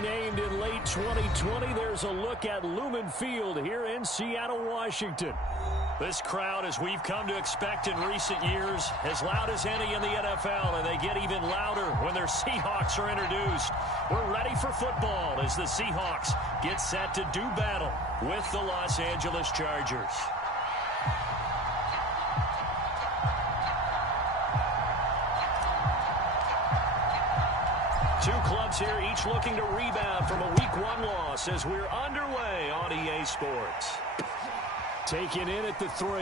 renamed in late 2020, there's a look at Lumen Field here in Seattle, Washington. This crowd, as we've come to expect in recent years, as loud as any in the NFL, and they get even louder when their Seahawks are introduced. We're ready for football as the Seahawks get set to do battle with the Los Angeles Chargers. Two clubs here, each looking to rebound from a Week 1 loss as we're underway on EA Sports. Taken in at the 3.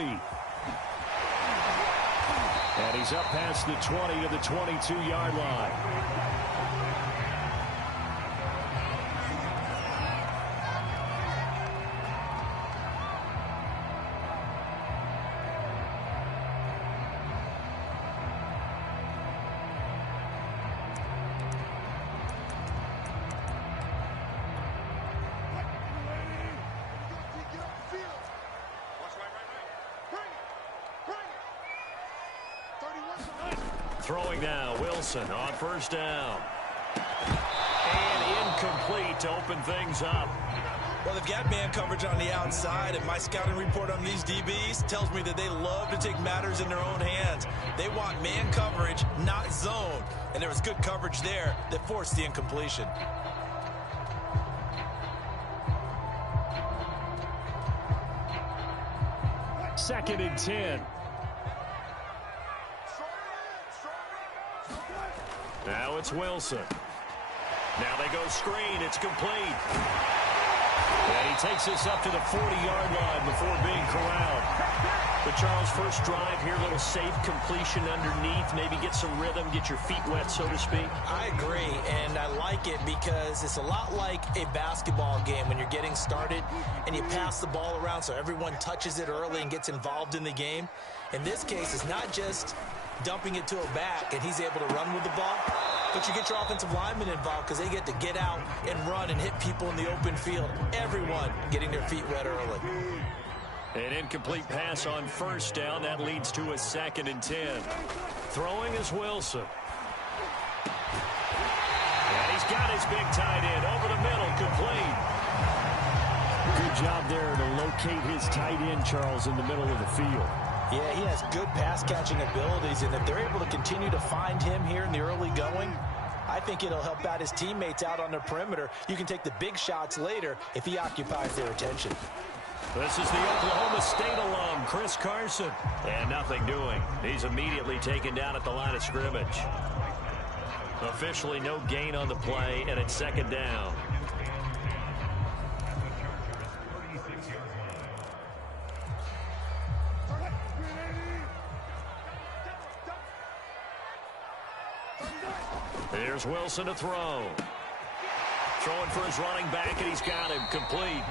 And he's up past the 20 to the 22-yard line. Throwing now, Wilson on first down. And incomplete to open things up. Well, they've got man coverage on the outside, and my scouting report on these DBs tells me that they love to take matters in their own hands. They want man coverage, not zone. And there was good coverage there that forced the incompletion. Second and 10. Now it's Wilson. Now they go screen. It's complete. And he takes this up to the 40-yard line before being corralled. But Charles, first drive here, little safe completion underneath. Maybe get some rhythm, get your feet wet, so to speak. I agree, and I like it because it's a lot like a basketball game when you're getting started and you pass the ball around so everyone touches it early and gets involved in the game. In this case, it's not just dumping it to a back and he's able to run with the ball, but you get your offensive linemen involved because they get to get out and run and hit people in the open field. Everyone getting their feet wet early. An incomplete pass on first down. That leads to a second and 10. Throwing is Wilson. And he's got his big tight end over the middle, complete. Good job there to locate his tight end, Charles, in the middle of the field. Yeah, he has good pass-catching abilities, and if they're able to continue to find him here in the early going, I think it'll help out his teammates out on the perimeter. You can take the big shots later if he occupies their attention. This is the Oklahoma State alum, Chris Carson. And nothing doing. He's immediately taken down at the line of scrimmage. Officially no gain on the play, and it's second down. Here's Wilson to throw. Throwing for his running back, and he's got him complete.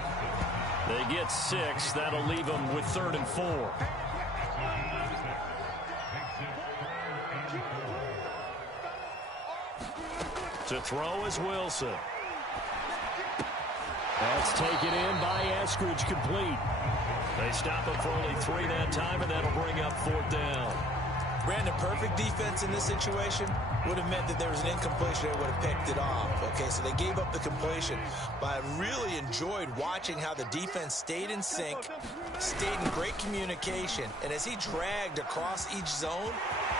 They get 6. That'll leave them with 3rd and 4. To throw is Wilson. That's taken in by Eskridge, complete. They stop him for only 3 that time, and that'll bring up 4th down. Brandon, perfect defense in this situation would have meant that there was an incompletion. They would have picked it off. Okay, so they gave up the completion. But I really enjoyed watching how the defense stayed in sync, stayed in great communication. And as he dragged across each zone,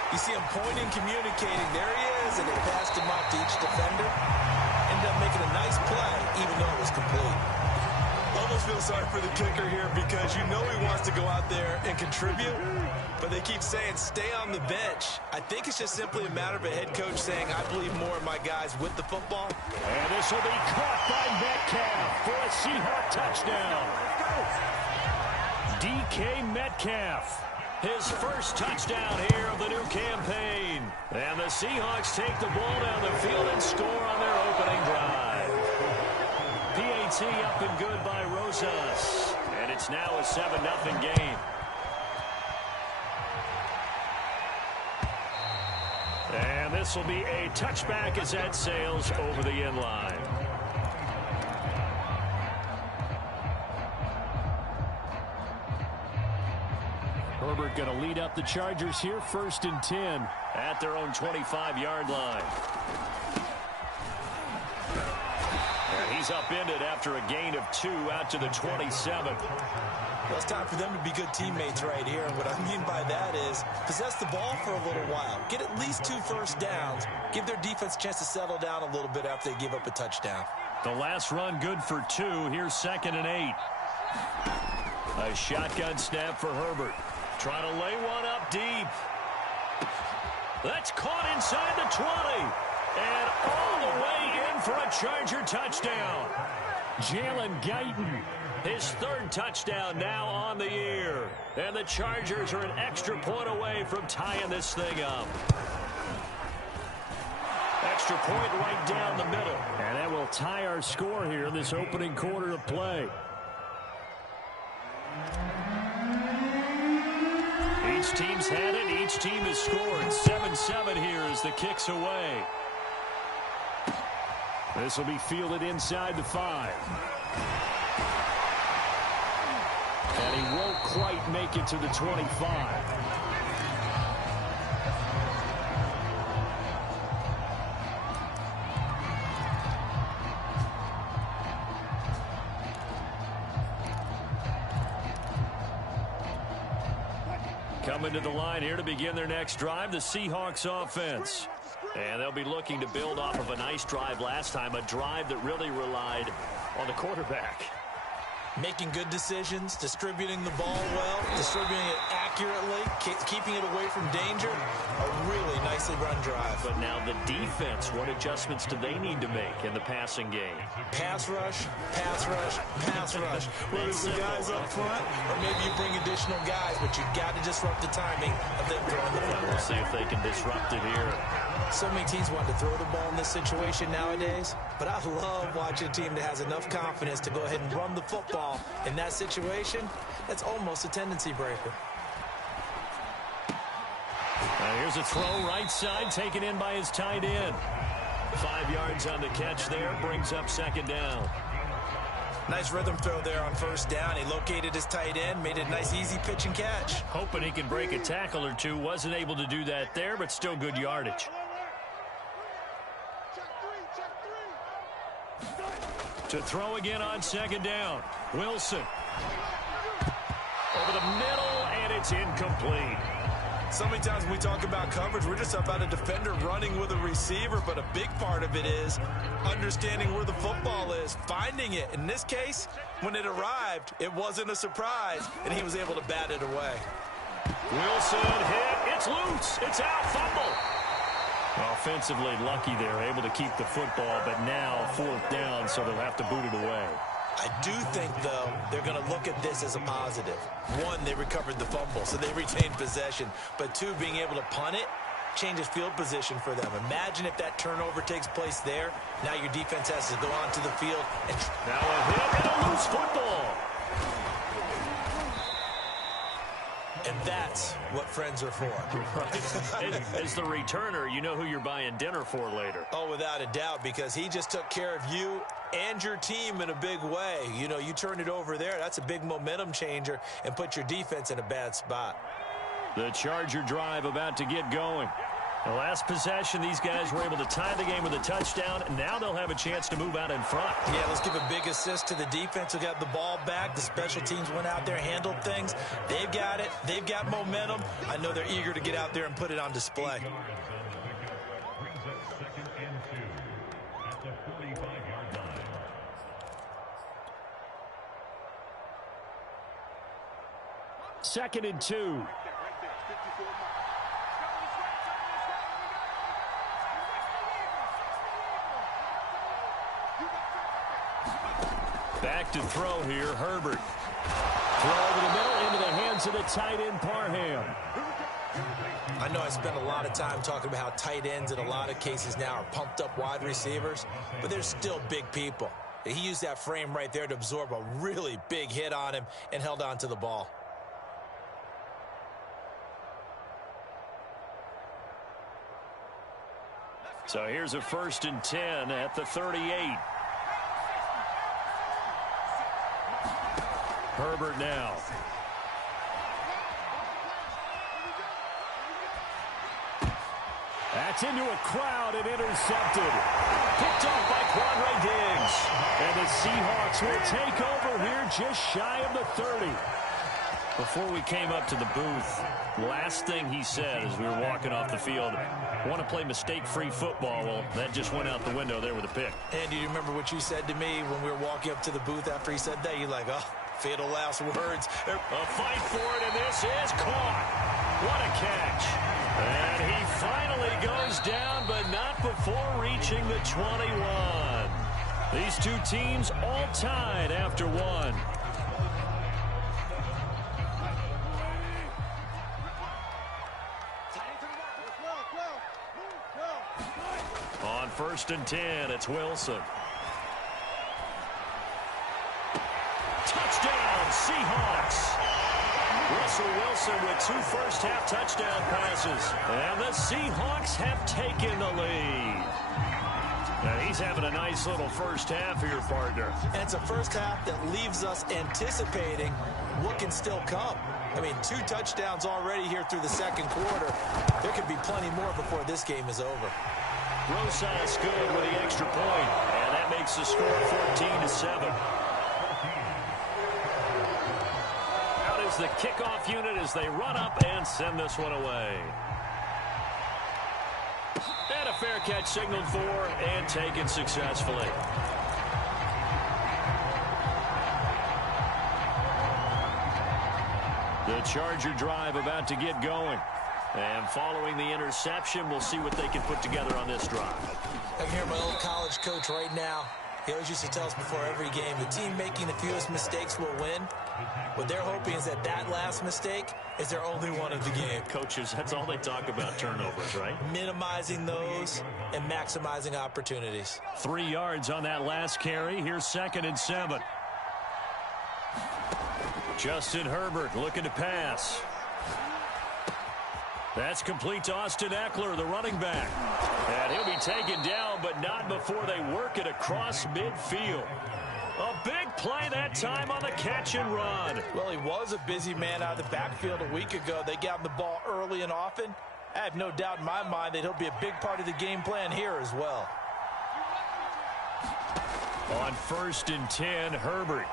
you see him pointing, communicating. There he is, and they passed him off to each defender. Ended up making a nice play, even though it was complete. Almost feel sorry for the kicker here because you know he wants to go out there and contribute, but they keep saying stay on the bench. I think it's just simply a matter of a head coach saying I believe more in my guys with the football. And this will be caught by Metcalf for a Seahawk touchdown. DK Metcalf, his first touchdown here of the new campaign. And the Seahawks take the ball down the field and score on their opening drive. PAT up and good by Rosas. And it's now a 7-0 game. And this will be a touchback as that sails over the end line. Herbert going to lead up the Chargers here, 1st and 10 at their own 25-yard line. And he's upended after a gain of 2 out to the 27. Well, it's time for them to be good teammates right here. And what I mean by that is possess the ball for a little while. Get at least 2 first downs. Give their defense a chance to settle down a little bit after they give up a touchdown. The last run good for 2. Here's 2nd and 8. A shotgun snap for Herbert. Trying to lay one up deep. That's caught inside the 20. And all the way in for a Charger touchdown. Jalen Guyton, his 3rd touchdown now on the year. And the Chargers are an extra point away from tying this thing up. Extra point right down the middle. And that will tie our score here in this opening quarter of play. Each team's had it. Each team has scored. 7-7 here as the kick's away. This will be fielded inside the 5. And he won't quite make it to the 25. Coming to the line here to begin their next drive, the Seahawks offense. And they'll be looking to build off of a nice drive last time, a drive that really relied on the quarterback. Making good decisions, distributing the ball well, distributing it accurately, keeping it away from danger. A really nicely run drive. But now the defense, what adjustments do they need to make in the passing game? Pass rush, pass rush, pass rush. Whether it's the guys up front or maybe you bring additional guys, but you've got to disrupt the timing of them throwing the football. We'll see if they can disrupt it here. So many teams want to throw the ball in this situation nowadays, but I love watching a team that has enough confidence to go ahead and run the football. In that situation, that's almost a tendency breaker. Here's a throw right side, taken in by his tight end. 5 yards on the catch there, brings up 2nd down. Nice rhythm throw there on 1st down. He located his tight end, made it a nice easy pitch and catch. Hoping he can break a tackle or two. Wasn't able to do that there, but still good yardage. To throw again on 2nd down. Wilson. Over the middle, and it's incomplete. So many times when we talk about coverage, we're just about a defender running with a receiver, but a big part of it is understanding where the football is, finding it. In this case, when it arrived, it wasn't a surprise, and he was able to bat it away. Wilson hit. It's loose. It's out. Fumble. Offensively lucky there, able to keep the football, but now 4th down, so they'll have to boot it away. I do think, though, they're going to look at this as a positive. 1, they recovered the fumble, so they retained possession. But 2, being able to punt it changes field position for them. Imagine if that turnover takes place there. Now your defense has to go onto the field. And now a hit and a loose football. And that's what friends are for. Right. As the returner, you know who you're buying dinner for later. Oh, without a doubt, because he just took care of you and your team in a big way. You know, you turned it over there. That's a big momentum changer and put your defense in a bad spot. The Charger drive about to get going. The last possession, these guys were able to tie the game with a touchdown, and now they'll have a chance to move out in front. Yeah, let's give a big assist to the defense who got the ball back. The special teams went out there, handled things. They've got it. They've got momentum. I know they're eager to get out there and put it on display. Second and 2. Back to throw here, Herbert. Throw over the middle into the hands of the tight end, Parham. I know I spent a lot of time talking about how tight ends in a lot of cases now are pumped up wide receivers, but they're still big people. He used that frame right there to absorb a really big hit on him and held on to the ball. So here's a 1st and 10 at the 38. Herbert now. Gets into a crowd and intercepted. Picked off by Quandre Diggs. And the Seahawks will take over here just shy of the 30. Before we came up to the booth, last thing he said as we were walking off the field, want to play mistake-free football. Well, that just went out the window there with a pick. Andy, you remember what you said to me when we were walking up to the booth after he said that? You're like, oh, fatal last words. A fight for it, and this is caught. What a catch. And he finally goes down, but not before reaching the 21. These two teams all tied after one. On 1st and 10, it's Wilson. Touchdown, Seahawks. Russell Wilson with 2 first-half touchdown passes. And the Seahawks have taken the lead. Now he's having a nice little first half here, partner. And it's a first half that leaves us anticipating what can still come. I mean, 2 touchdowns already here through the second quarter. There could be plenty more before this game is over. Rosas good with the extra point, and that makes the score 14-7. Out is the kickoff unit as they run up and send this one away. And a fair catch signaled for and taken successfully. The Charger drive about to get going. And following the interception, we'll see what they can put together on this drive. I can hear my old college coach right now. He always used to tell us before every game, the team making the fewest mistakes will win. What they're hoping is that that last mistake is their only one of the game. Coaches, that's all they talk about, turnovers, right? Minimizing those and maximizing opportunities. 3 yards on that last carry. Here's 2nd and 7. Justin Herbert looking to pass. That's complete to Austin Eckler, the running back. And he'll be taken down, but not before they work it across midfield. A big play that time on the catch and run. Well, he was a busy man out of the backfield a week ago. They got him the ball early and often. I have no doubt in my mind that he'll be a big part of the game plan here as well. On 1st and 10, Herbert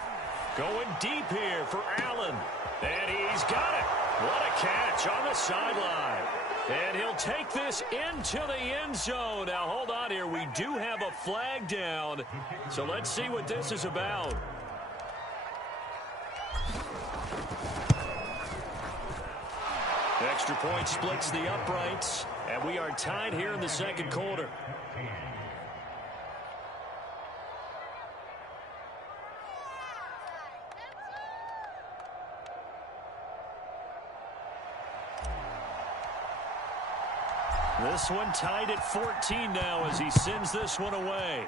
going deep here for Allen. And he's got it. What a catch on the sideline. And he'll take this into the end zone. Now, hold on here. We do have a flag down. So let's see what this is about. Extra point splits the uprights. And we are tied here in the second quarter. This one tied at 14 now as he sends this one away.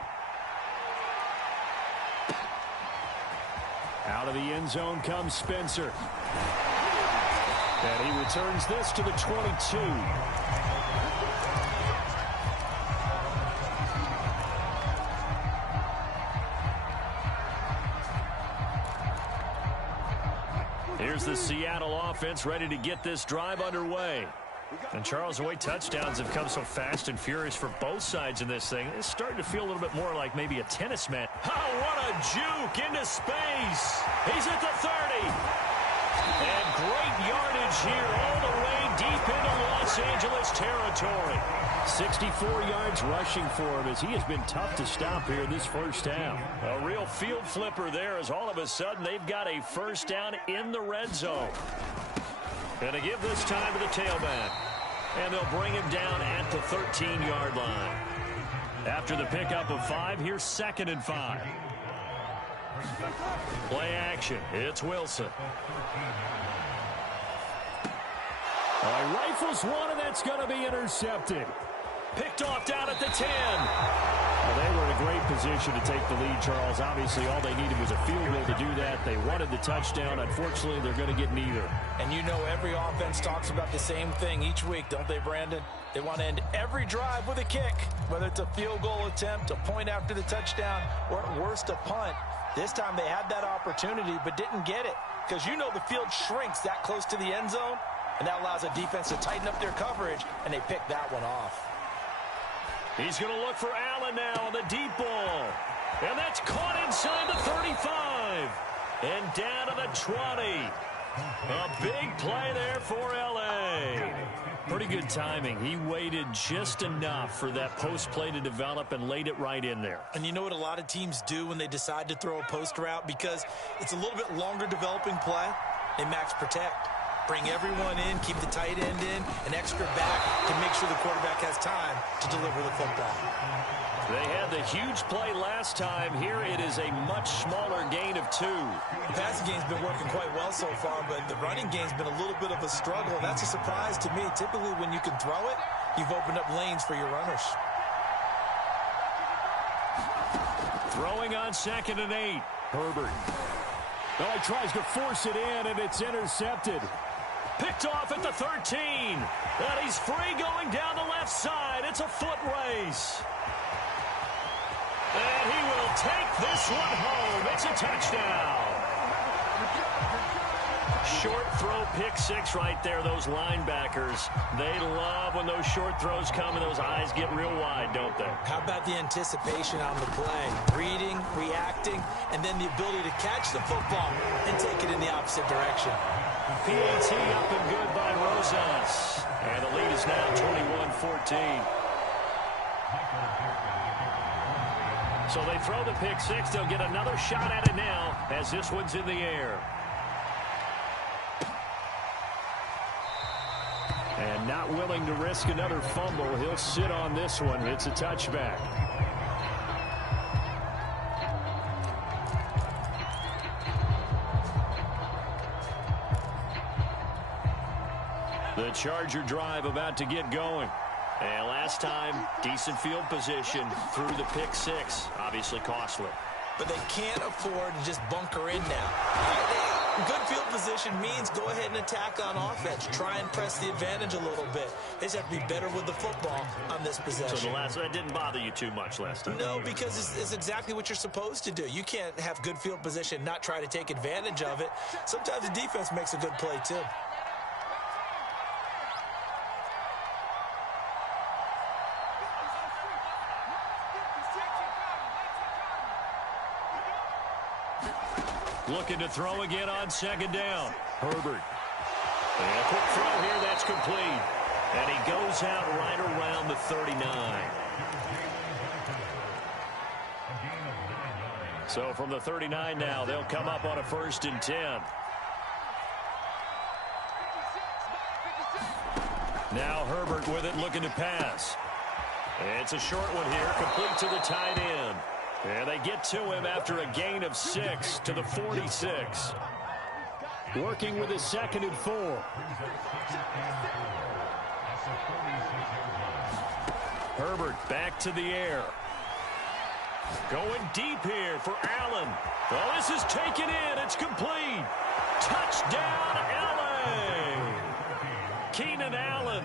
Out of the end zone comes Spencer. And he returns this to the 22. Here's the Seattle offense ready to get this drive underway. And Charles, the way touchdowns have come so fast and furious for both sides in this thing, it's starting to feel a little bit more like maybe a tennis match. Oh, what a juke into space. He's at the 30. And great yardage here all the way deep into Los Angeles territory. 64 yards rushing for him as he has been tough to stop here this first half. A real field flipper there as all of a sudden they've got a first down in the red zone. Going to give this time to the tailback. And they'll bring him down at the 13-yard line. After the pickup of 5, here's 2nd and 5. Play action. It's Wilson. Rifles one, and that's going to be intercepted. Picked off down at the 10. Well, they were in a great position to take the lead, Charles. Obviously, all they needed was a field goal to do that. They wanted the touchdown. Unfortunately, they're going to get neither. And you know every offense talks about the same thing each week, don't they, Brandon? They want to end every drive with a kick, whether it's a field goal attempt, a point after the touchdown, or at worst a punt. This time they had that opportunity but didn't get it because you know the field shrinks that close to the end zone, and that allows a defense to tighten up their coverage, and they picked that one off. He's going to look for Allen now on the deep ball. And that's caught inside the 35. And down to the 20. A big play there for L.A. Pretty good timing. He waited just enough for that post play to develop and laid it right in there. And you know what a lot of teams do when they decide to throw a post route? Because it's a little bit longer developing play. They max protect. Bring everyone in, keep the tight end in, an extra back to make sure the quarterback has time to deliver the football. They had the huge play last time. Here it is a much smaller gain of 2. The passing game's been working quite well so far, but the running game's been a little bit of a struggle. That's a surprise to me. Typically, when you can throw it, you've opened up lanes for your runners. Throwing on 2nd and 8. Herbert. Oh, he tries to force it in, and it's intercepted. Picked off at the 13. And he's free going down the left side. It's a foot race. And he will take this one home. It's a touchdown. Short throw, pick 6 right there. Those linebackers, they love when those short throws come and those eyes get real wide, don't they? How about the anticipation on the play? Reading, reacting, and then the ability to catch the football and take it in the opposite direction. PAT up and good by Rosas. And the lead is now 21-14. So they throw the pick 6. They'll get another shot at it now as this one's in the air. And not willing to risk another fumble. He'll sit on this one. It's a touchback. The Charger drive about to get going. And last time, decent field position through the pick 6. Obviously costly. But they can't afford to just bunker in now. Good field position means go ahead and attack on offense. Try and press the advantage a little bit. They just have to be better with the football on this possession. So that didn't bother you too much last time? No, because it's exactly what you're supposed to do. You can't have good field position and not try to take advantage of it. Sometimes the defense makes a good play, too. Looking to throw again on 2nd down. Herbert. And a quick throw here, that's complete. And he goes out right around the 39. So from the 39 now, they'll come up on a 1st and 10. Now Herbert with it, looking to pass. It's a short one here, complete to the tight end. And they get to him after a gain of 6 to the 46. Working with his 2nd and 4. Herbert back to the air. Going deep here for Allen. Well, this is taken in. It's complete. Touchdown, LA. Keenan Allen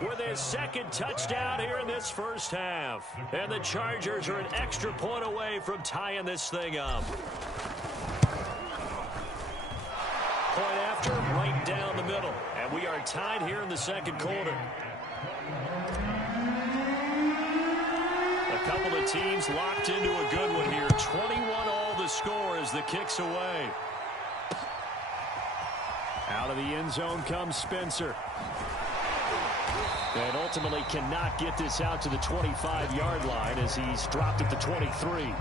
with his 2nd touchdown here in this first half. And the Chargers are an extra point away from tying this thing up. Point after, right down the middle. And we are tied here in the 2nd quarter. A couple of teams locked into a good one here. 21 all the score as the kick's away. Out of the end zone comes Spencer. And ultimately cannot get this out to the 25-yard line as he's dropped at the 23.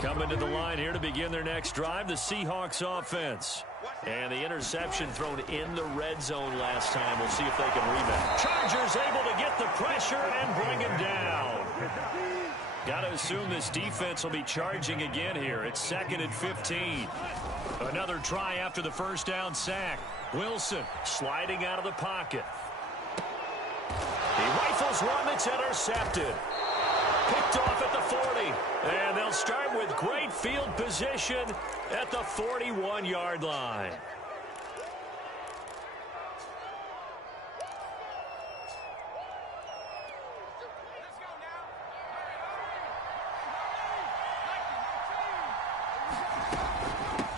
Coming to the line here to begin their next drive, the Seahawks offense. And the interception thrown in the red zone last time. We'll see if they can rebound. Chargers able to get the pressure and bring him down. Got to assume this defense will be charging again here. It's 2nd and 15. Another try after the first down sack. Wilson sliding out of the pocket. He rifles one that's intercepted. Picked off at the 40. And they'll start with great field position at the 41-yard line.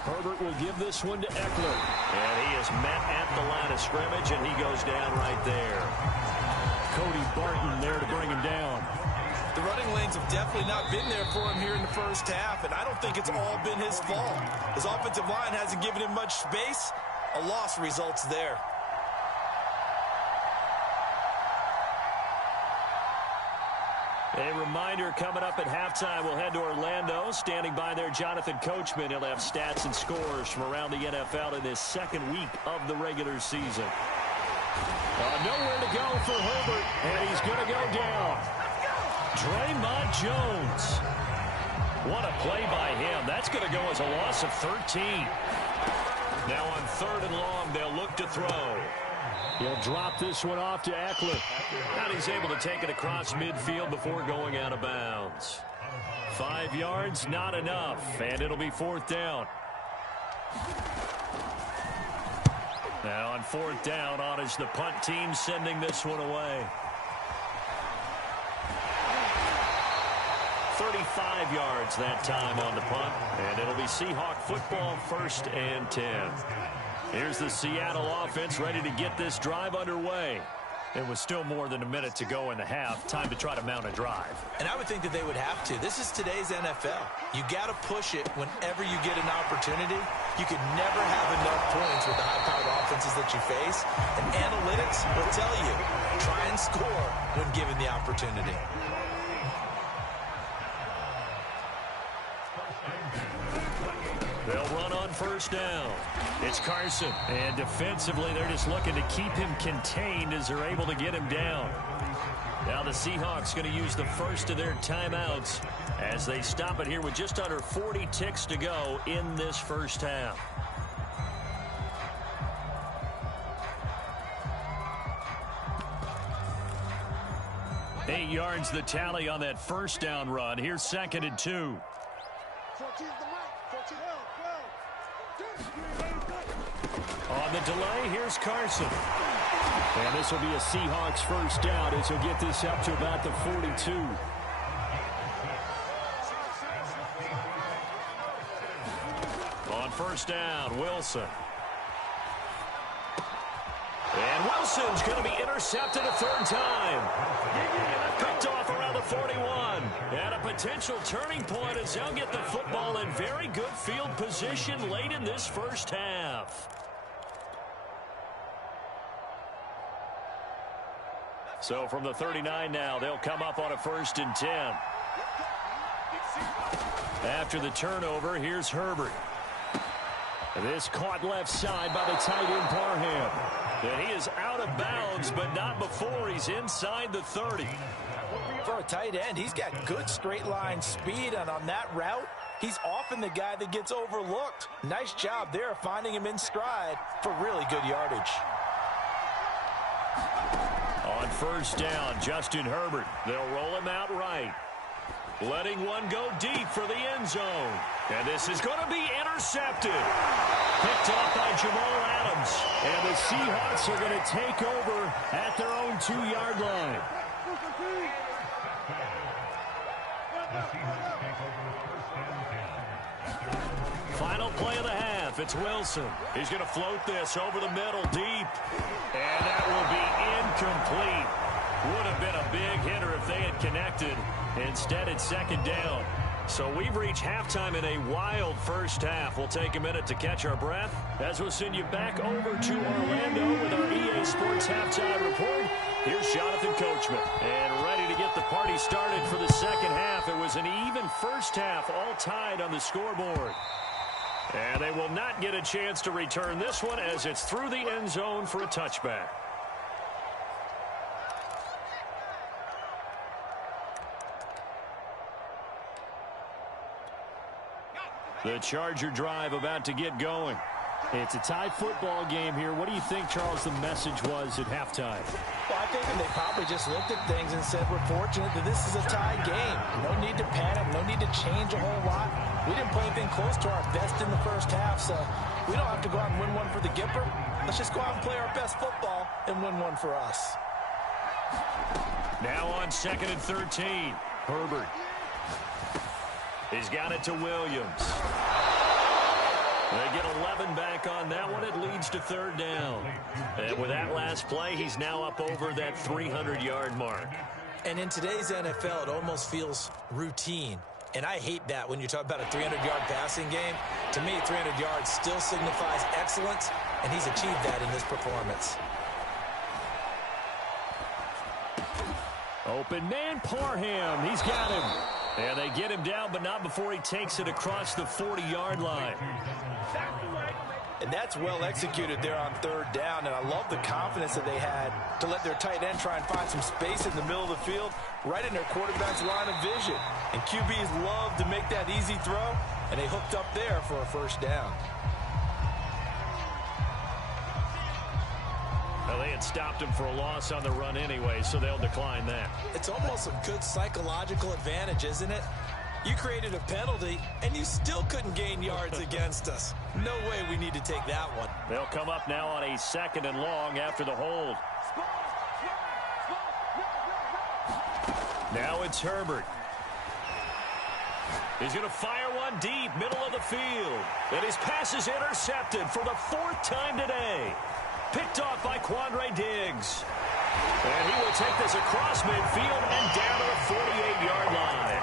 Herbert will give this one to Eckler. And he is met at the line of scrimmage, and he goes down right there. Cody Barton there to bring him down. The running lanes have definitely not been there for him here in the first half, and I don't think it's all been his fault. His offensive line hasn't given him much space. A loss results there. A reminder, coming up at halftime, we'll head to Orlando. Standing by there, Jonathan Coachman. He'll have stats and scores from around the NFL in this second week of the regular season. Nowhere to go for Herbert, and he's going to go down. Draymond Jones. What a play by him. That's going to go as a loss of 13. Now on 3rd and long, they'll look to throw. He'll drop this one off to Eckler. And he's able to take it across midfield before going out of bounds. 5 yards, not enough, and it'll be 4th down. Now on 4th down, on is the punt team sending this one away. 35 yards that time on the punt, and it'll be Seahawk football, 1st and 10. Here's the Seattle offense ready to get this drive underway. It was still more than a minute to go in the half. Time to try to mount a drive. And I would think that they would have to. This is today's NFL. You got to push it whenever you get an opportunity. You could never have enough points with the high-powered offenses that you face. And analytics will tell you, try and score when given the opportunity. They'll run on 1st down. It's Carson. And defensively, they're just looking to keep him contained as they're able to get him down. Now the Seahawks going to use the first of their timeouts as they stop it here with just under 40 ticks to go in this first half. Eight yards the tally on that 1st down run. Here's 2nd and 2. On the delay, here's Carson. And this will be a Seahawks 1st down as he'll get this up to about the 42. On 1st down, Wilson. And Wilson's going to be intercepted a 3rd time. Picked off around the 41. And a potential turning point as they'll get the football in very good field position late in this first half. So from the 39 now, they'll come up on a 1st and 10. After the turnover, here's Herbert. This caught left side by the tight end Parham. And he is out of bounds, but not before he's inside the 30. For a tight end, he's got good straight line speed, and on that route, he's often the guy that gets overlooked. Nice job there finding him in stride for really good yardage. On 1st down, Justin Herbert. They'll roll him out right. Letting one go deep for the end zone. And this is going to be intercepted. Picked off by Jamal Adams. And the Seahawks are going to take over at their own 2-yard line. Final play of the half. It's Wilson. He's going to float this over the middle deep. And that will be incomplete. Would have been a big hitter if they had connected. Instead, it's 2nd down. So we've reached halftime in a wild first half. We'll take a minute to catch our breath as we'll send you back over to Orlando with our EA Sports Halftime Report. Here's Jonathan Coachman. And ready to get the party started for the second half. It was an even first half, all tied on the scoreboard. And they will not get a chance to return this one as it's through the end zone for a touchback. The Charger drive about to get going. It's a tie football game here. What do you think, Charles, the message was at halftime? Well, I think that they probably just looked at things and said, we're fortunate that this is a tie game. No need to panic. No need to change a whole lot. We didn't play anything close to our best in the first half, so we don't have to go out and win one for the Gipper. Let's just go out and play our best football and win one for us. Now on 2nd and 13, Herbert. He's got it to Williams. They get 11 back on that one. It leads to third down. And with that last play, he's now up over that 300-yard mark. And in today's NFL, it almost feels routine. And I hate that when you talk about a 300-yard passing game. To me, 300 yards still signifies excellence, and he's achieved that in this performance. Open man, Parham. He's got him. And they get him down, but not before he takes it across the 40-yard line. And that's well executed there on third down, and I love the confidence that they had to let their tight end try and find some space in the middle of the field, right in their quarterback's line of vision. And QBs love to make that easy throw, and they hooked up there for a first down. Well, they had stopped him for a loss on the run anyway, so they'll decline that. It's almost a good psychological advantage, isn't it? You created a penalty, and you still couldn't gain yards against us. No way we need to take that one. They'll come up now on a 2nd and long after the hold. Now it's Herbert. He's going to fire one deep, middle of the field. And his pass is intercepted for the 4th time today. Picked off by Quandre Diggs. And he will take this across midfield and down to the 48-yard line.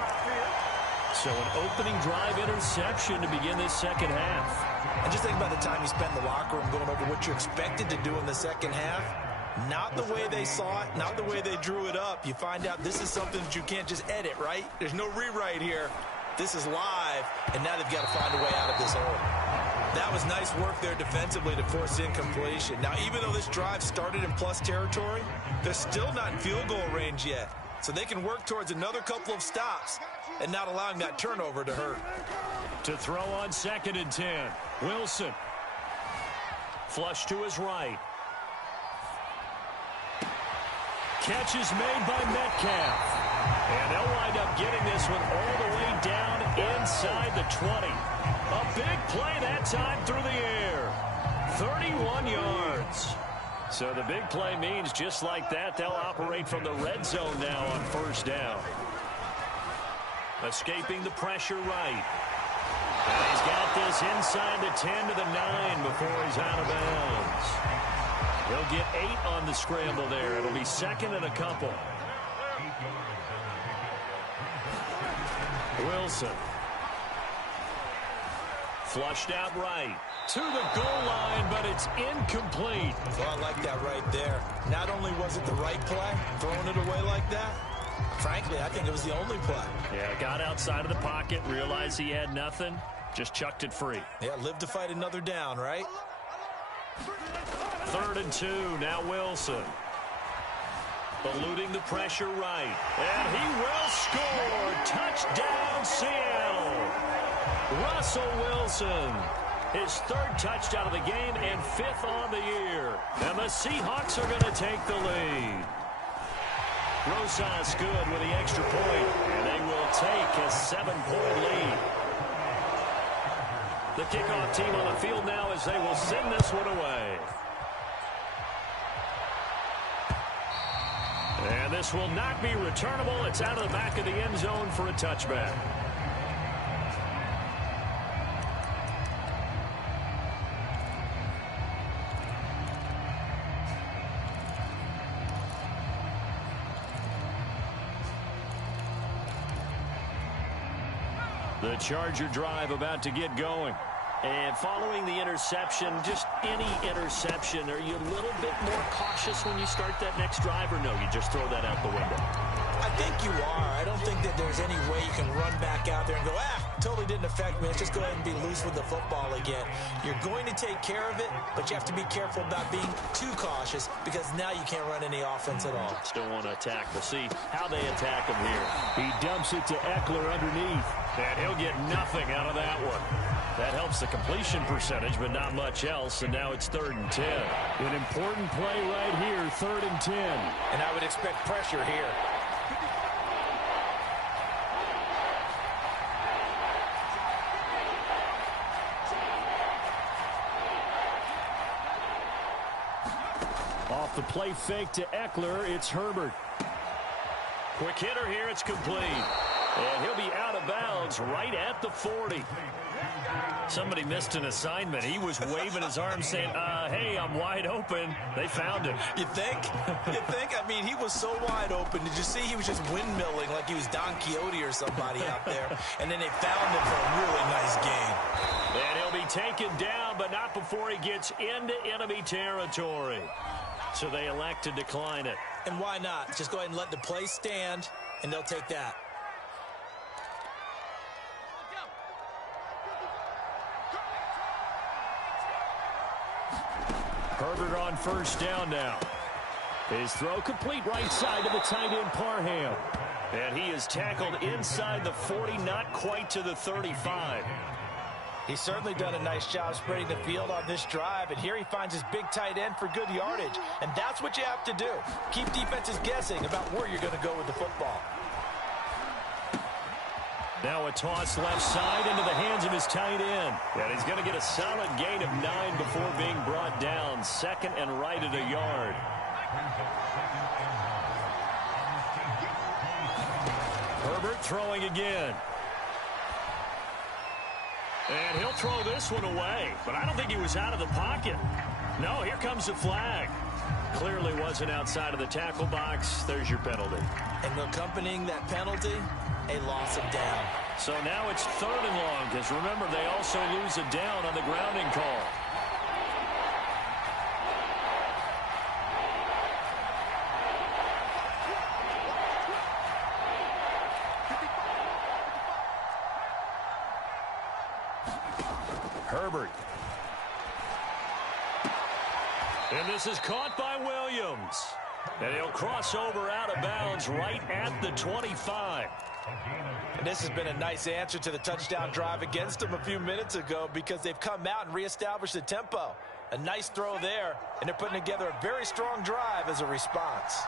So an opening drive interception to begin this second half. And just think about the time you spend in the locker room going over what you're expected to do in the second half. Not the way they saw it, not the way they drew it up. You find out this is something that you can't just edit, right? There's no rewrite here. This is live, and now they've got to find a way out of this hole. That was nice work there defensively to force incompletion. Now, even though this drive started in plus territory, they're still not in field goal range yet. So they can work towards another couple of stops and not allowing that turnover to hurt. To throw on 2nd and 10. Wilson. Flush to his right. Catch is made by Metcalf. And they'll wind up getting this one all the way down inside the 20. A big play that time through the air. 31 yards. So the big play means just like that, they'll operate from the red zone now on first down. Escaping the pressure right. And he's got this inside the 10 to the 9 before he's out of bounds. He'll get 8 on the scramble there. It'll be 2nd and a couple. Wilson. Flushed out right. To the goal line, but it's incomplete. Well, I like that right there. Not only was it the right play, throwing it away like that, frankly, I think it was the only play. Yeah, got outside of the pocket, realized he had nothing, just chucked it free. Yeah, live to fight another down, right? 3rd and 2, now Wilson. Eluding the pressure right. And he will score. Touchdown, Seattle. Russell Wilson. His 3rd touchdown of the game and 5th on the year. And the Seahawks are going to take the lead. Rosas good with the extra point. And they will take a 7-point lead. The kickoff team on the field now as they will send this one away. And this will not be returnable. It's out of the back of the end zone for a touchback. The Charger drive about to get going. And following the interception, just any interception, are you a little bit more cautious when you start that next drive, or no, you just throw that out the window? I think you are. I don't think that there's any way you can run back out there and go, totally didn't affect me. Let's just go ahead and be loose with the football again. You're going to take care of it, but you have to be careful about being too cautious because now you can't run any offense at all. Still want to attack. We'll see how they attack him here. He dumps it to Eckler underneath, and he'll get nothing out of that one. That helps the completion percentage, but not much else, and now it's 3rd and 10. An important play right here, 3rd and 10. And I would expect pressure here. Off the play fake to Eckler, it's Herbert. Quick hitter here, it's complete. And he'll be out of bounds right at the 40. Somebody missed an assignment. He was waving his arm saying, hey, I'm wide open. They found him. You think? You think? I mean, he was so wide open. Did you see he was just windmilling like he was Don Quixote or somebody out there? And then they found him for a really nice gain. And he'll be taken down, but not before he gets into enemy territory. So they elect to decline it. And why not? Just go ahead and let the play stand, and they'll take that. Herbert on first down now. His throw complete right side to the tight end Parham. And he is tackled inside the 40, not quite to the 35. He's certainly done a nice job spreading the field on this drive, and here he finds his big tight end for good yardage. And that's what you have to do. Keep defenses guessing about where you're going to go with the football. Now a toss left side into the hands of his tight end. And he's going to get a solid gain of 9 before being brought down. Second and right at a yard. Herbert throwing again. And he'll throw this one away. But I don't think he was out of the pocket. No, here comes the flag. Clearly wasn't outside of the tackle box. There's your penalty. And accompanying that penalty, a loss of down. So now it's 3rd and long, because remember, they also lose a down on the grounding call. Herbert. And this is caught by Williams. And he'll cross over out of bounds right at the 25. And this has been a nice answer to the touchdown drive against them a few minutes ago, because they've come out and reestablished the tempo. A nice throw there, and they're putting together a very strong drive as a response.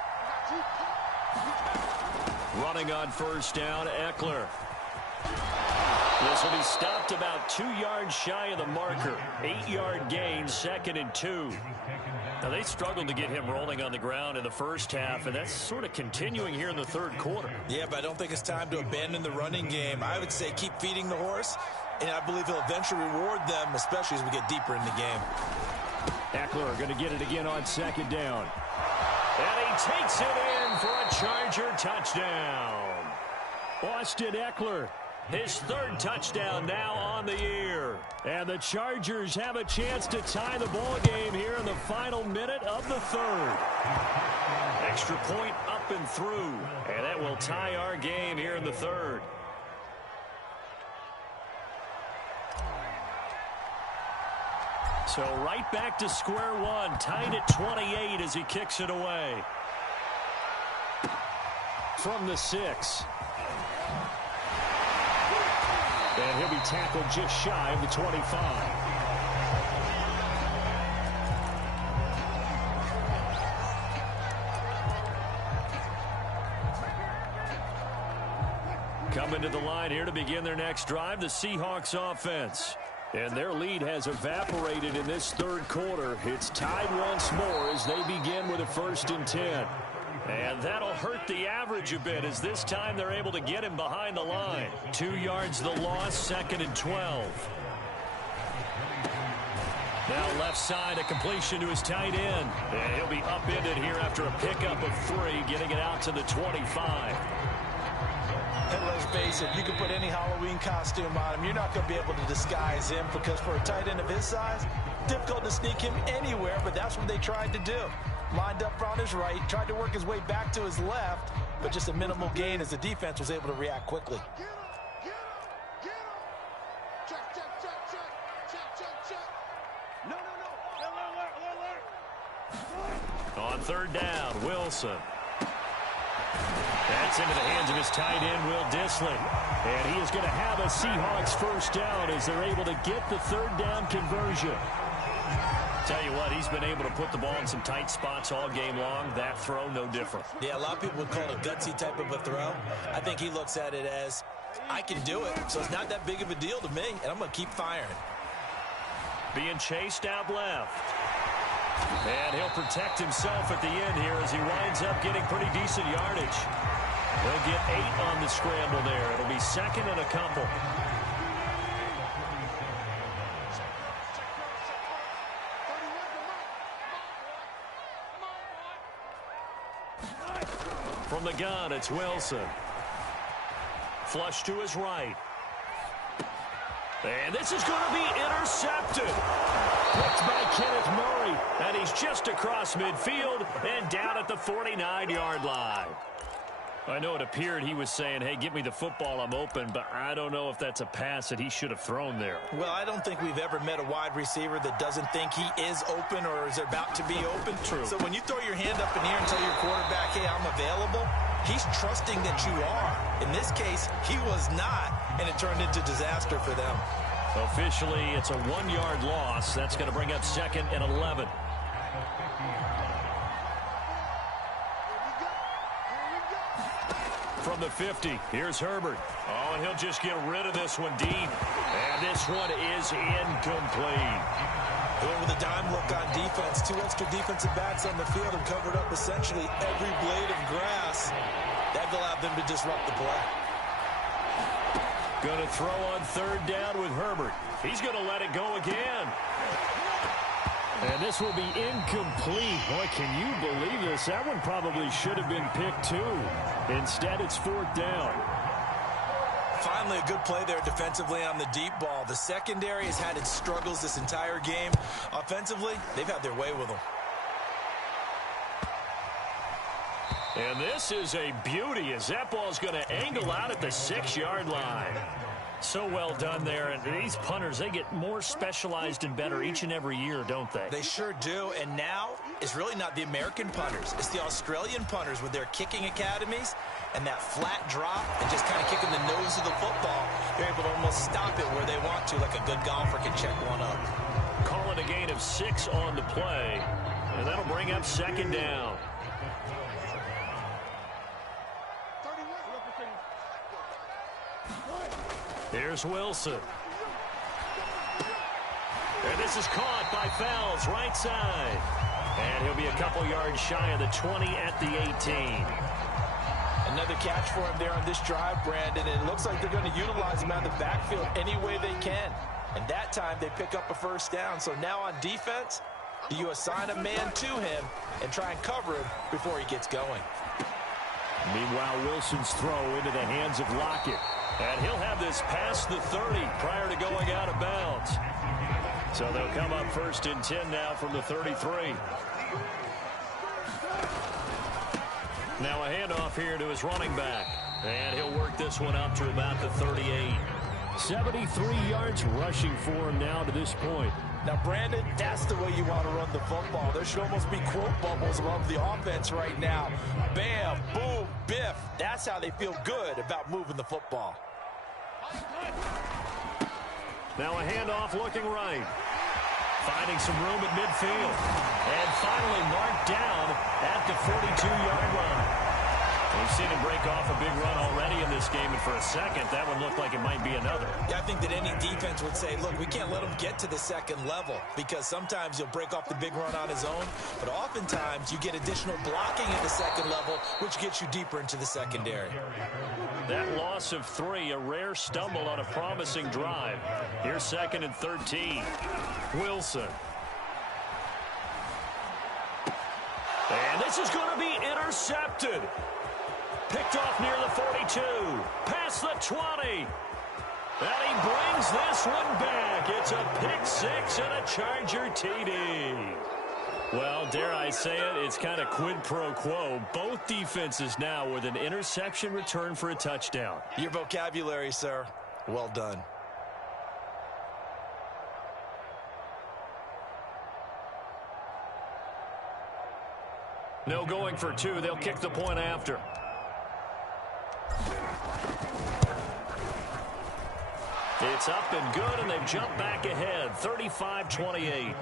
Running on first down, Eckler. This will be stopped about 2 yards shy of the marker. 8-yard gain, 2nd and 2. Now, they struggled to get him rolling on the ground in the first half, and that's sort of continuing here in the 3rd quarter. Yeah, but I don't think it's time to abandon the running game. I would say keep feeding the horse, and I believe he'll eventually reward them, especially as we get deeper in the game. Eckler going to get it again on 2nd down. And he takes it in for a Charger touchdown. Austin Eckler. His 3rd touchdown now on the year. And the Chargers have a chance to tie the ball game here in the final minute of the 3rd. Extra point up and through. And that will tie our game here in the 3rd. So right back to square one. Tied at 28 as he kicks it away. From the 6. And he'll be tackled just shy of the 25. Coming to the line here to begin their next drive, the Seahawks offense. And their lead has evaporated in this 3rd quarter. It's tied once more as they begin with a 1st and 10. And that'll hurt the average a bit, as this time they're able to get him behind the line. 2 yards the loss, 2nd and 12. Now left side, a completion to his tight end. And he'll be upended here after a pickup of 3, getting it out to the 25. And let's face it, you can put any Halloween costume on him. You're not going to be able to disguise him, because for a tight end of his size, difficult to sneak him anywhere, but that's what they tried to do. Lined up on his right, tried to work his way back to his left, but just a minimal gain as the defense was able to react quickly. On 3rd down, Wilson. That's into the hands of his tight end, Will Dissly. And he is going to have a Seahawks 1st down as they're able to get the 3rd down conversion. Tell you what, he's been able to put the ball in some tight spots all game long. That throw, no different. Yeah, a lot of people would call it a gutsy type of a throw. I think he looks at it as, I can do it, so it's not that big of a deal to me, and I'm going to keep firing. Being chased out left. And he'll protect himself at the end here as he winds up getting pretty decent yardage. They'll get 8 on the scramble there. It'll be 2nd and a couple. From the gun, it's Wilson. Flush to his right. And this is going to be intercepted. Picked by Kenneth Murray. And he's just across midfield and down at the 49-yard line. I know it appeared he was saying, hey, give me the football, I'm open, but I don't know if that's a pass that he should have thrown there. Well, I don't think we've ever met a wide receiver that doesn't think he is open or is about to be open. True. So when you throw your hand up in the air and tell your quarterback, hey, I'm available, he's trusting that you are. In this case, he was not, and it turned into disaster for them. Officially, it's a 1-yard loss. That's going to bring up 2nd and 11. From the 50, here's Herbert. Oh, and he'll just get rid of this one deep. And this one is incomplete. Going with a dime look on defense. 2 extra defensive backs on the field and covered up essentially every blade of grass. That allowed them to disrupt the play. Going to throw on 3rd down with Herbert. He's going to let it go again. And this will be incomplete. Boy, can you believe this? That one probably should have been picked too. Instead, it's 4th down. Finally, a good play there defensively on the deep ball. The secondary has had its struggles this entire game. Offensively, they've had their way with them. And this is a beauty as that ball's going to angle out at the 6-yard line. So well done there. And these punters, they get more specialized and better each and every year, don't they? They sure do. And now it's really not the American punters. It's the Australian punters with their kicking academies and that flat drop and just kind of kicking the nose of the football. They're able to almost stop it where they want to, like a good golfer can check one up. Call it a gain of 6 on the play. And that'll bring up 2nd down. Here's Wilson. And this is caught by Fells, right side. And he'll be a couple yards shy of the 20 at the 18. Another catch for him there on this drive, Brandon. And it looks like they're going to utilize him out of the backfield any way they can. And that time they pick up a 1st down. So now on defense, do you assign a man to him and try and cover him before he gets going? Meanwhile, Wilson's throw into the hands of Lockett. And he'll have this past the 30 prior to going out of bounds. So they'll come up 1st and 10 now from the 33. Now a handoff here to his running back. And he'll work this one up to about the 38. 73 yards rushing for him now to this point. Now, Brandon, that's the way you want to run the football. There should almost be quote bubbles above the offense right now. Bam, boom, biff. That's how they feel good about moving the football. Now a handoff looking right. Finding some room at midfield. And finally marked down at the 42-yard line. We've seen him break off a big run already in this game, and for a second, that one looked like it might be another. Yeah, I think that any defense would say, look, we can't let him get to the 2nd level because sometimes he'll break off the big run on his own, but oftentimes you get additional blocking at the 2nd level, which gets you deeper into the secondary. That loss of 3, a rare stumble on a promising drive. Here's 2nd and 13. Wilson. And this is going to be intercepted. Picked off near the 42. Past the 20. And he brings this one back. It's a pick 6 and a Charger TD. Well, dare I say it, it's kind of quid pro quo. Both defenses now with an interception return for a touchdown. Your vocabulary, sir. Well done. No going for 2. They'll kick the point after. It's up and good, and they've jumped back ahead, 35-28.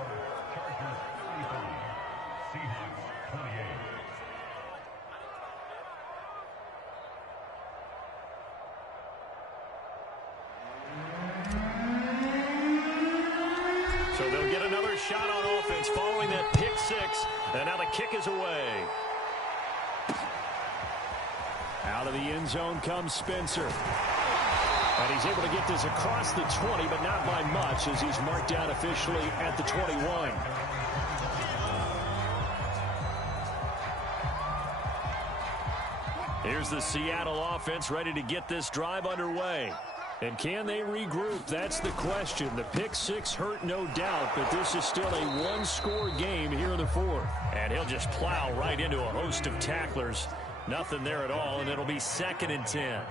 So they'll get another shot on offense following that pick 6, and now the kick is away. Out of the end zone comes Spencer. And he's able to get this across the 20, but not by much as he's marked down officially at the 21. Here's the Seattle offense ready to get this drive underway. And can they regroup? That's the question. The pick six hurt, no doubt, but this is still a one-score game here in the fourth. And he'll just plow right into a host of tacklers. Nothing there at all, and it'll be 2nd and 10.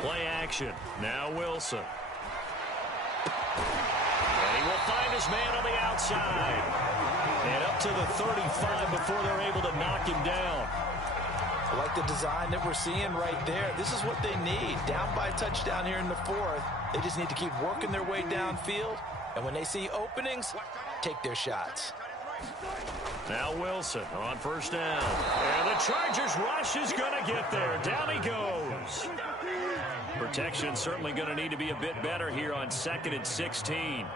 Play action. Now Wilson. And he will find his man on the outside. And up to the 35 before they're able to knock him down. I like the design that we're seeing right there. This is what they need. Down by a touchdown here in the fourth. They just need to keep working their way downfield. And when they see openings, take their shots. Now Wilson on 1st down. And the Chargers rush is going to get there. Down he goes. Protection certainly going to need to be a bit better here on 2nd and 16.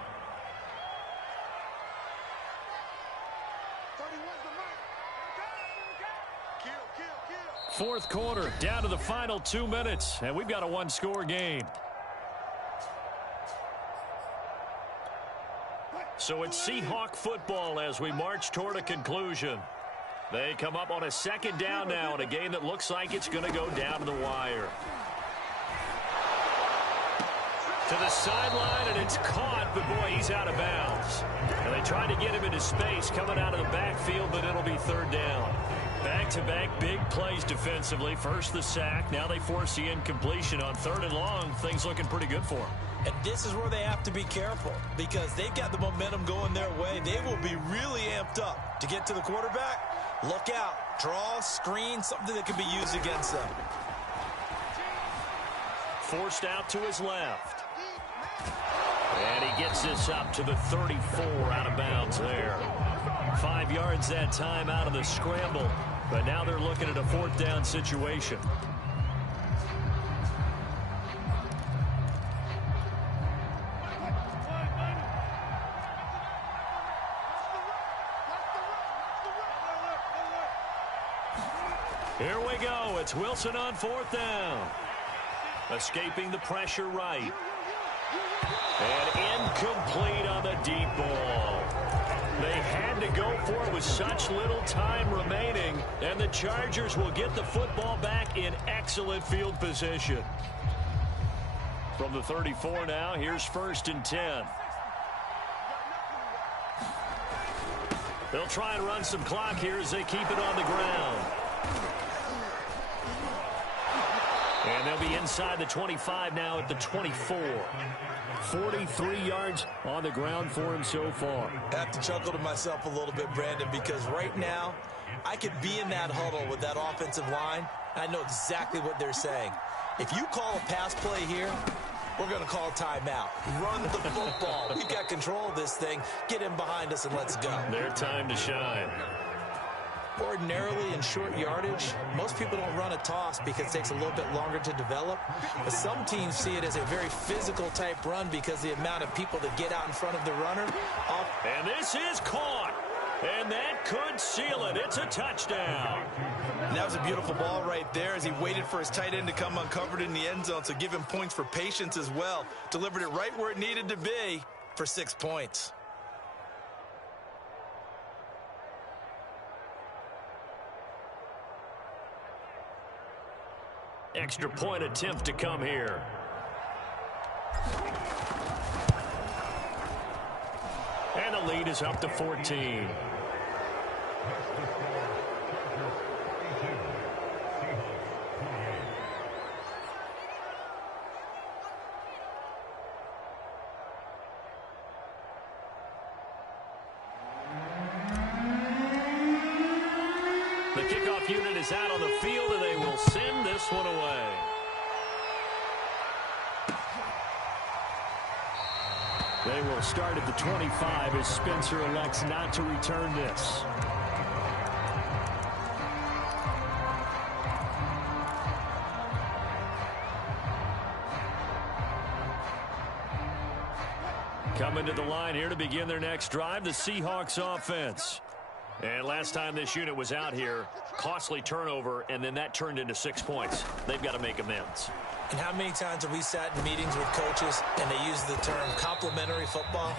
Fourth quarter, down to the final 2 minutes, and we've got a one-score game. So it's Seahawk football as we march toward a conclusion. They come up on a 2nd down now in a game that looks like it's going to go down to the wire. To the sideline, and it's caught, but boy, he's out of bounds. And they tried to get him into space coming out of the backfield, but it'll be 3rd down. Back-to-back big plays defensively. First the sack. Now they force the incompletion on 3rd and long. Things looking pretty good for them. And this is where they have to be careful because they've got the momentum going their way. They will be really amped up to get to the quarterback. Look out. Draw, screen, something that can be used against them. Forced out to his left. And he gets this up to the 34 out of bounds there. 5 yards that time out of the scramble. But now they're looking at a 4th down situation. Here we go. It's Wilson on 4th down. Escaping the pressure right. And incomplete on the deep ball. They had to go for it with such little time remaining, and the Chargers will get the football back in excellent field position. From the 34 now, here's 1st and 10. They'll try and run some clock here as they keep it on the ground. And they'll be inside the 25 now at the 24. 43 yards on the ground for him so far. I have to chuckle to myself a little bit, Brandon, because right now I could be in that huddle with that offensive line. I know exactly what they're saying. If you call a pass play here, we're going to call timeout. Run the football. We've got control of this thing. Get in behind us and let's go. Their time to shine. Ordinarily in short yardage, most people don't run a toss because it takes a little bit longer to develop. But some teams see it as a very physical type run because the amount of people that get out in front of the runner. And this is caught. And that could seal it. It's a touchdown. And that was a beautiful ball right there as he waited for his tight end to come uncovered in the end zone. So give him points for patience as well. Delivered it right where it needed to be for 6 points. Extra point attempt to come here. And the lead is up to 14. The kickoff unit is out on the field, and they will send this one away. They will start at the 25 as Spencer elects not to return this. Coming to the line here to begin their next drive, the Seahawks offense. And last time this unit was out here, costly turnover, and then that turned into 6 points. They've got to make amends. And how many times have we sat in meetings with coaches and they use the term complementary football?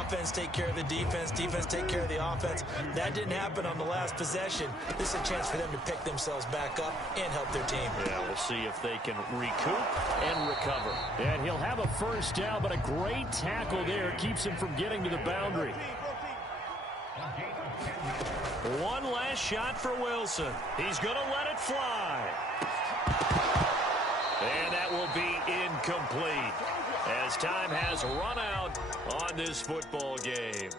Offense take care of the defense, defense take care of the offense. That didn't happen on the last possession. This is a chance for them to pick themselves back up and help their team. Yeah, we'll see if they can recoup and recover. And he'll have a first down, but a great tackle there keeps him from getting to the boundary. One last shot for Wilson. He's going to let it fly. And that will be incomplete as time has run out on this football game.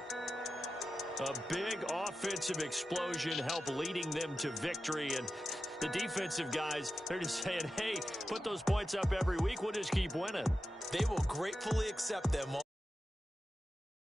A big offensive explosion helped leading them to victory. And the defensive guys, they're just saying, hey, put those points up every week. We'll just keep winning. They will gratefully accept them